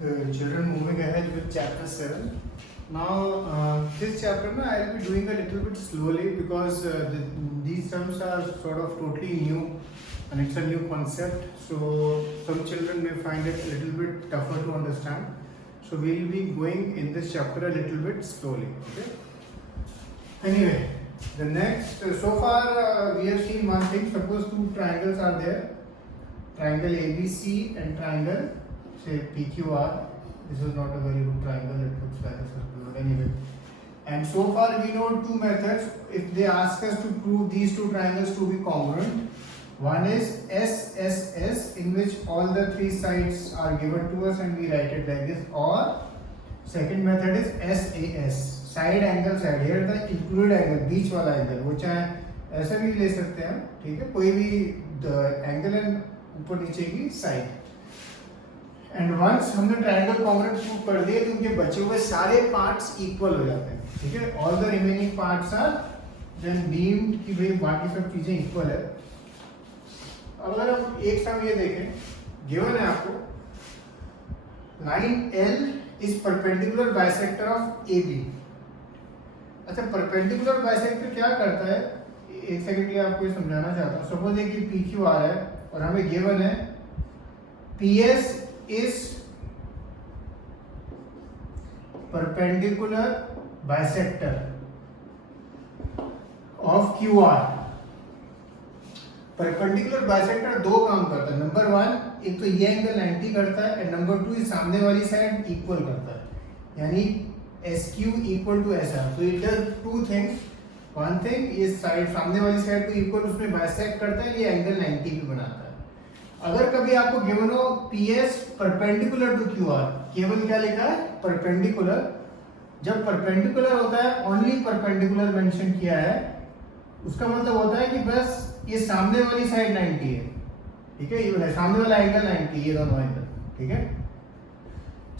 Children, moving ahead with chapter 7. Now, this chapter I will be doing a little bit slowly because these terms are sort of totally new and it's a new concept. So, some children may find it a little bit tougher to understand. So, we will be going in this chapter a little bit slowly. Okay. Anyway, the next, so far we have seen one thing. Suppose two triangles are there, triangle ABC and triangle say PQR. This is not a very good triangle, it looks like a circle, but anyway. And so far we know two methods. If they ask us to prove these two triangles to be congruent, one is SSS, in which all the three sides are given to us and we write it like this, or second method is SAS, side angle side, here the included angle, बीच वाला angle, वो चाहे ऐसा भी ले सकते हैं, ठीक है, कोई भी एंगल एंड ऊपर नीचे की साइड. एंड वंस हमने ट्रायंगल कॉन्ग्रुएंट प्रूव कर दिए तो उनके बचे हुए सारे पार्ट्स इक्वल हो जाते हैं, ठीक है. All the remaining parts are then deemed कि भाई बाकी सब चीजें इक्वल है. अगर हम एक साथ ये देखें, गिवन है आपको line L is perpendicular bisector of AB. अच्छा, परपेंडिकुलर बाइसेक्टर क्या करता है, एक सेकंड के लिए आपको ये समझाना चाहता हूँ. सपोज एक PQR है और हमें गिवन है PS is perpendicular bisector of QR. Perpendicular bisector दो काम करता है. नंबर वन, एक तो ये एंगल 90 करता है एंड नंबर टू सामने वाली साइड इक्वल करता है, यानी SQ इक्वल टू SR. तो it does two things. One thing, ये साइड सामने वाली साइड को इक्वल उसमें बाइसेक्ट करता है, ये एंगल 90 भी बनाता है. अगर कभी आपको गिवन हो PS परपेंडिकुलर टू QR, केवल क्या लिखा है, परपेंडिकुलर. जब परपेंडिकुलर होता है, ओनली परपेंडिकुलर मेंशन किया है, उसका मतलब होता है कि बस ये सामने वाली साइड 90 है, ठीक है, ये सामने वाला एंगल 90, ये दोनों एंगल, ठीक है.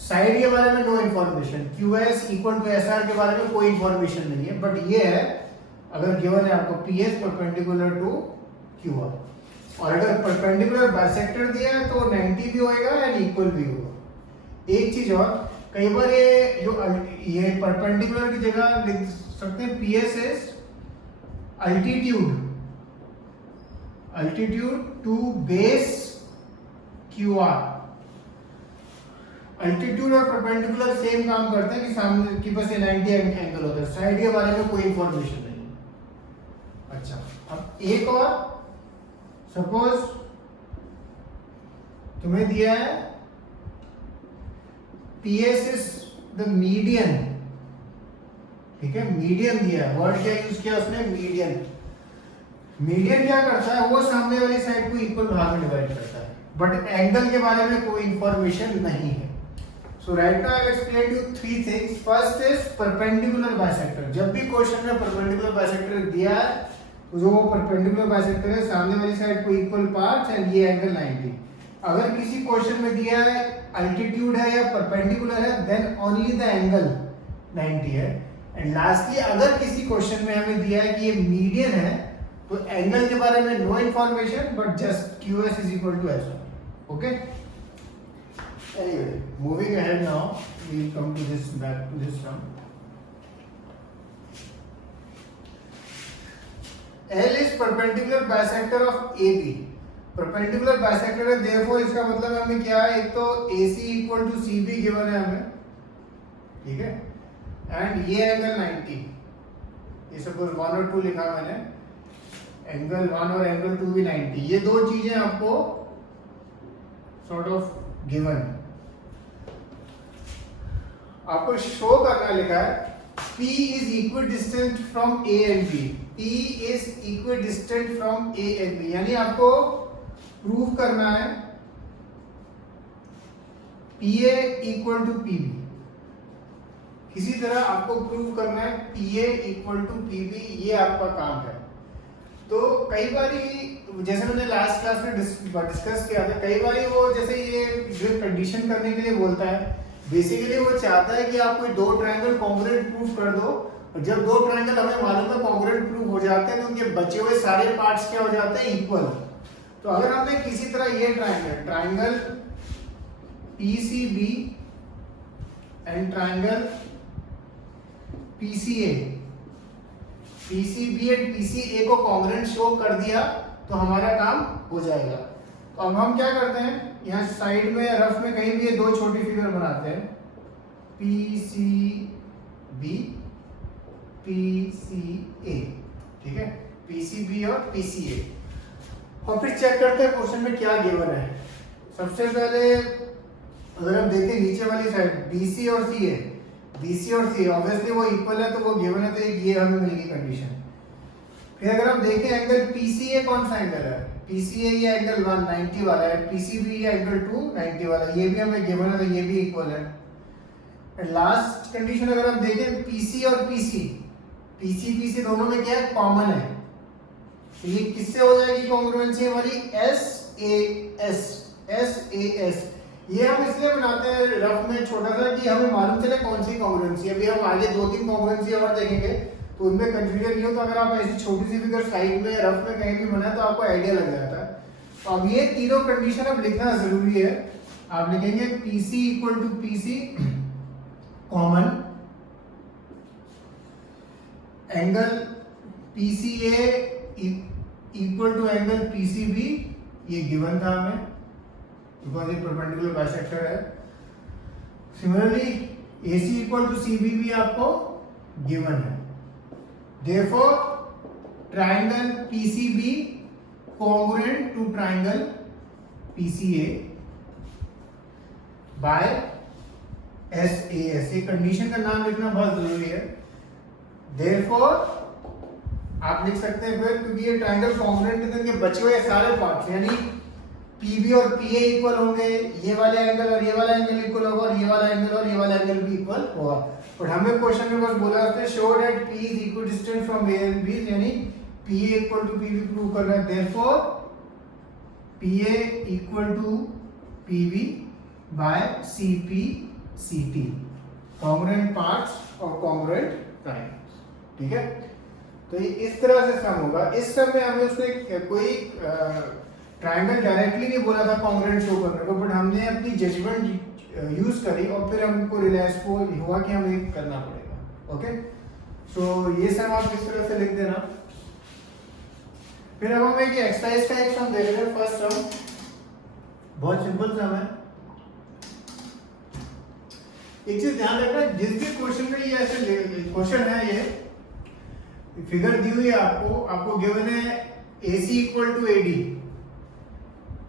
साइड के बारे में no information, QS equal to SR के बारे में कोई इन्फॉर्मेशन नहीं है, बट ये है अगर गिवन है आपको PS परपेंडिकुलर टू QR, और अगर परपेंडिकुलर बाइसेक्टर दिया है तो 90 भी होएगा एंड इक्वल भी होगा. एक चीज और, कई बार ये परपेंडिकुलर की जगह लिख सकते हैं PS is altitude to base QR. Altitude और परपेंडिकुलर सेम काम करते हैं कि सामने की बस 90 एंगल होता है, साइड के बारे में कोई इंफॉर्मेशन नहीं. अच्छा, अब एक और, सपोज तुम्हें दिया है PS इज द मीडियन, ठीक है, मीडियन दिया है. वर्ड क्या यूज किया उसने, मीडियन. मीडियन क्या करता है, वो सामने वाली साइड को इक्वल भाग में डिवाइड करता है, बट एंगल के बारे में कोई इंफॉर्मेशन नहीं है. So right now I have explained you three things. First is perpendicular bisector. जब भी क्वेश्चन में perpendicular bisector दिया है, तो जो वो perpendicular bisector है, सामने वाली साइड को इक्वल पार्ट्स एंड ये एंगल 90. अगर किसी क्वेश्चन में दिया है अल्टीट्यूड है या परपेंडिकुलर है, देन ओनली द एंगल 90 है. एंड लास्टली, अगर किसी क्वेश्चन में हमें दिया है कि ये मीडियन है, तो एंगल के बारे में no information, but just QS is equal to SR. Okay. Anyway, moving ahead now, we will come to this, back to this term. L is perpendicular bisector of AB. Perpendicular bisector है, therefore इसका मतलब हमें क्या है, एक तो AC equal to CB given है हमें, ठीक है, and ये एंगल 90, ये सपोज 1 और 2 लिखा मैंने, एंगल 1 और एंगल 2 भी 90. ये दो चीजें आपको sort of given. आपको शो करना लिखा है P is equidistant from A and B. P is equidistant from A and B, यानी आपको प्रूव करना है PA equal to PB. किसी तरह आपको प्रूव करना है PA equal to PB, ये आपका काम है. तो कई बारी, जैसे मैंने लास्ट क्लास में डिस्कस किया था, कई बारी वो जैसे ये जो कंडीशन करने के लिए बोलता है, बेसिकली वो चाहता है कि आप कोई दो ट्रायंगल कॉन्ग्रुएंट प्रूफ कर दो, और जब दो ट्रायंगल हमें मालूम है कॉन्ग्रुएंट प्रूफ हो जाते हैं तो उनके बचे हुए सारे पार्ट्स क्या हो जाते हैं, इक्वल. तो अगर हमने किसी तरह ये triangle PCB and triangle PCA, PCB and PCA को कॉन्ग्रुएंट शो कर दिया तो हमारा काम हो जाएगा। तो अब हम क्या करते हैं, यहाँ साइड में रफ में कहीं भी ये दो छोटी फिगर बनाते हैं, PCB PCA, ठीक है, PCB और PCA। और फिर चेक करते हैं क्वेश्चन में क्या गिवन है। सबसे पहले अगर हम देखें नीचे वाली साइड BC और CA, BC और CA ऑब्वियसली वो इक्वल है तो वो गिवन है, तो ये हमें मिल गई कंडीशन। फिर अगर हम देखें एंगल PCA कौन सा एंगल है, PCA ये एंगल 190 वाला है, PCB ये एंगल 290 वाला है, ये भी हमें गिवन है तो ये भी इक्वल है। एंड लास्ट कंडीशन अगर हम देखें PC और PC दोनों में क्या है, कॉमन है, तो ये किससे हो जाएगी कॉन्ग्रुएंसी हमारी, SAS। ये हम इसलिए बनाते हैं रफ में छोटा सा कि हमें मालूम चले कौन सी कॉन्ग्रुएंसी। अभी हम आगे 2-3 कॉन्ग्रुएंसी और देखेंगे तो उनमें कंफ्यूजन नहीं हो, तो अगर आप ऐसी छोटी सी फिगर साइड में रफ में कहीं भी बनाए तो आपको आइडिया लग जाता है। तो अब ये तीनों कंडीशन अब लिखना जरूरी है। आप लिखेंगे PC equal to PC common, angle PCA equal to angle PCB, ये गिवन था हमें बिकॉज ये परपेंडिकुलर बाइसेक्टर है। Similarly AC equal to CB भी आपको गिवन है। Therefore triangle PCB congruent to triangle PCA by SAS। ये कंडीशन का नाम लिखना बहुत जरूरी है। Therefore आप लिख सकते हैं फिर, क्योंकि ये ट्राइंगल कॉन्ग्रुएंट है तो इनके बचे हुए सारे पार्ट्स यानी PB और PA इक्वल होंगे, ये वाला एंगल और ये वाला एंगल इक्वल होगा, और ये वाला एंगल और ये वाला एंगल भी इक्वल होगा। और हमें क्वेश्चन में बस बोला है show that P is equidistant from A and B, यानी PA equal to PB prove करना है। Therefore PA equal to PB by CP CT, congruent parts और कॉन्ग्रुएंट ट्रायंगल्स, ठीक है। तो ये इस तरह से सम होगा। इस सम में हमें उसने कोई ट्रायंगल डायरेक्टली नहीं बोला था कॉन्ग्रुएंट शो करने को, बट हमने अपनी जजमेंट यूज करी और फिर हमको रियलाइज को हुआ कि हमें करना पड़ेगा। ओके, सो ये सम आप इस तरह से लिख देना। फिर अब हम एक एक्सरसाइज का एक सम देख रहे हैं। फर्स्ट सम बहुत सिंपल सम है। एक चीज ध्यान रखना, जिस भी क्वेश्चन में ये ऐसे क्वेश्चन है, ये फिगर दी हुई है आपको गिवन है AC equal to AD,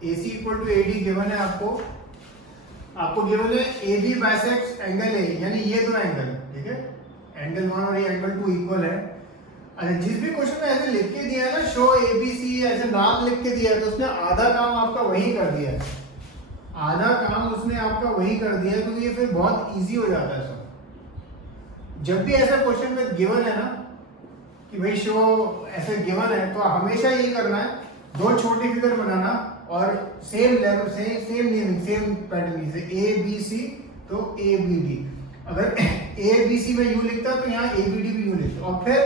AC equal to AD given है आपको गिवन है AB बाइसेक्ट्स एंगल A, यानी ये दो एंगल, ठीक है, एंगल 1 और ये एंगल 2 इक्वल है। अच्छा, जिस भी क्वेश्चन में ऐसे लिख के दिया है ना, शो ABC ऐसे नाम लिख के दिया है, तो उसने आधा काम आपका वही कर दिया है, आधा काम उसने आपका वही कर दिया है, क्योंकि ये फिर बहुत इजी हो जाता है सब। जब भी ऐसा क्वेश्चन में गिवन है ना कि भाई शो ऐसे गिवन है, तो हमेशा ये करना है, दो छोटी फिगर बनाना और सेम लेवल से सेम नेमिंग सेम पैटर्न से ABC तो ABD। अगर ABC में U लिखता तो यहाँ ABD भी U लिखता, और फिर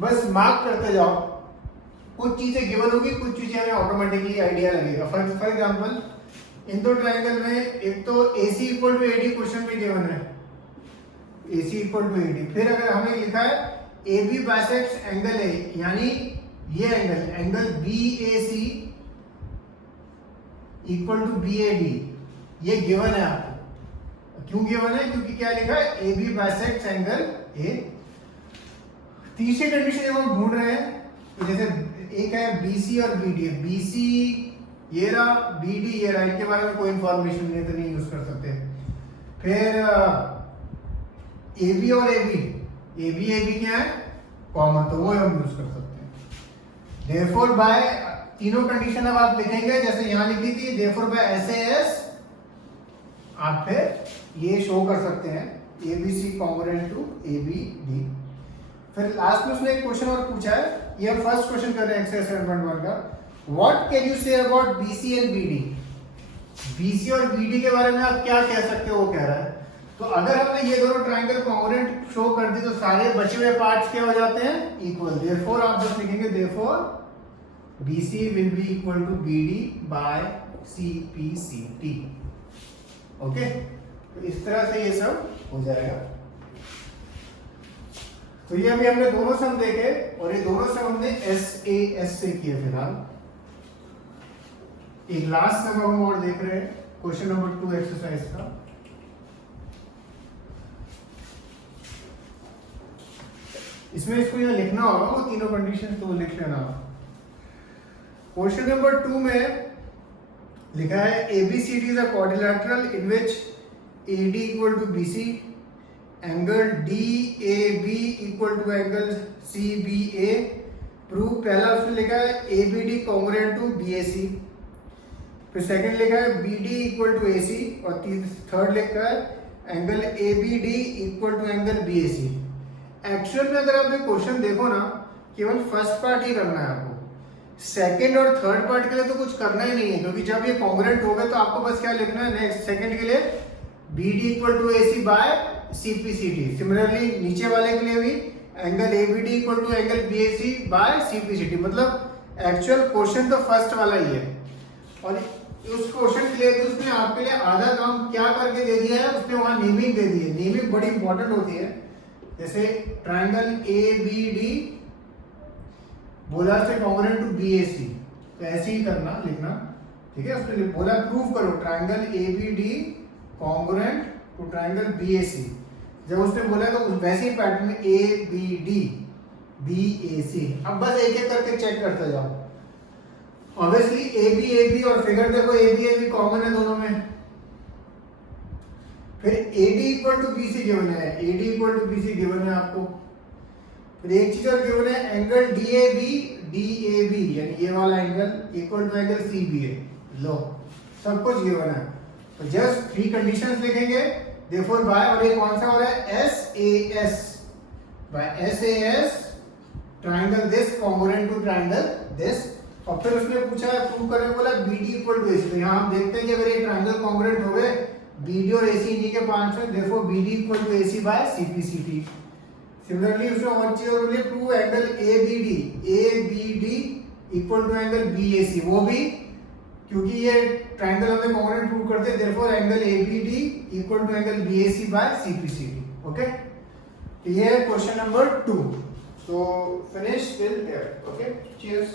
बस मार्क करते जाओ। कुछ चीजें गिवन होगी, कुछ चीजें हमें ऑटोमेटिकली आइडिया लगेगा। फॉर एग्जांपल इन दो ट्रायंगल में एक तो AC equal to AD question में गिवन है, AC इक्वल टू AD। फिर अगर हमें लिखा है AB बाइसेक्ट्स एंगल A, यानी ये angle BAC equal to BAD, ये गिवन है आपको। क्यों गिवन है? क्योंकि क्या लिखा है, AB बाइसेक्ट्स एंगल A। तीसरी कंडीशन जब हम ढूंढ रहे हैं, तो जैसे एक है BC और BD, BC ये रहा, BD ये रहा, इनके बारे में कोई इंफॉर्मेशन नहीं है तो नहीं यूज कर सकते। फिर AB और AB क्या है, कॉमन, तो वो हम यूज कर सकते हैं। देयरफॉर बाय तीनों कंडीशन अब आप लिखेंगे जैसे यहां लिखी थी, देयरफॉर बाय SAS आप फिर ये शो कर सकते हैं ABC कॉन्ग्रुएंट टू ABD। फिर लास्ट में उसने एक क्वेश्चन और पूछा है, ये हम फर्स्ट क्वेश्चन कर रहे हैं एक्सरसाइज 7.1 का। What can you say about BC and BD? BC और BD के बारे में आप क्या कह सकते हो, वो कह रहा है। तो अगर हमने ये दोनों ट्रायंगल कॉन्ग्रुएंट शो कर दी तो सारे बचे हुए पार्ट्स क्या हो जाते हैं, इक्वल। देयरफॉर आप बस लिखेंगे therefore BC will be equal to BD by CP CT। Okay, तो इस तरह से ये सब हो जाएगा। तो ये अभी हमने दोनों सम देखे और ये दोनों सम हमने SAS से किए। फिलहाल एक लास्ट सम हम और देख रहे हैं, क्वेश्चन नंबर 2 एक्सरसाइज का। इसमें इसको यहाँ लिखना होगा, वो तीनों कंडीशन तो लिख लेना। क्वेश्चन नंबर 2 में लिखा है ABCD is a quadrilateral in which AD equal to BC, angle DAB equal to angle CBA। Prove, पहला उसमें लिखा है ABD कॉन्ग्रुएंट टू BAC, फिर सेकंड लिखा है BD इक्वल टू AC और थर्ड लिखा है angle ABD equal to angle BAC। Actual में अगर आप ये क्वेश्चन देखो ना, केवल फर्स्ट पार्ट ही करना है आपको, सेकंड और थर्ड पार्ट के लिए तो कुछ करना ही नहीं है, क्योंकि जब ये कॉन्ग्रुएंट हो गए तो आपको बस क्या लिखना है नेक्स्ट सेकंड के लिए BD equal to AC by CPCD। Similarly नीचे वाले के लिए भी angle ABD equal to angle BAC by CPCD। मतलब एक्चुअल क्वेश्चन तो फर्स्ट वाला ही है, और उस क्वेश्चन के लिए भी उसने आपके लिए आधा काम क्या करके दे दिया है, उसने वहां नेमिंग दे दी है। नेमिंग बड़ी इंपॉर्टेंट होती है। जैसे ट्रायंगल ABD बोला से कॉन्ग्रुएंट टू BAC, तो ऐसे ही करना लिखना, ठीक है। उसने बोला प्रूव करो triangle ABD congruent to triangle BAC। जब उसने बोला तो वैसे ही पैटर्न में ABD BAC। अब बस एक एक करके चेक करते जाओ। ऑब्वियसली AB और फिगर देखो AB कॉमन है दोनों में। फिर AD equal to BC given है, AD equal to BC given है आपको। फिर एक चीज और गिवन है एंगल DAB यानी ये वाला angle equal to angle CBA। लो सब कुछ गिवन है, तो जस्ट 3 कंडीशंस लिखेंगे, देयरफॉर बाय, और ये कौन सा हो रहा है SAS, by SAS triangle this congruent to triangle this. और फिर उसने पूछा है प्रूव करने, बोला BD इक्वल टू AC। तो यहाँ हम देखते हैं कि अगर ये ट्रायंगल कॉन्ग्रुएंट हो गए BD और AC इन्हीं के 5 है, therefore BD equal to AC by CPCD। Similarly उसने और चीज और बोली prove angle ABD equal to angle BAC, वो भी क्योंकि ये ट्रायंगल हमें कॉन्ग्रुएंट प्रूव करते हैं, therefore angle ABD equal to angle BAC by CPCD। Okay, ये है question number 2। So finish till here. Okay, cheers.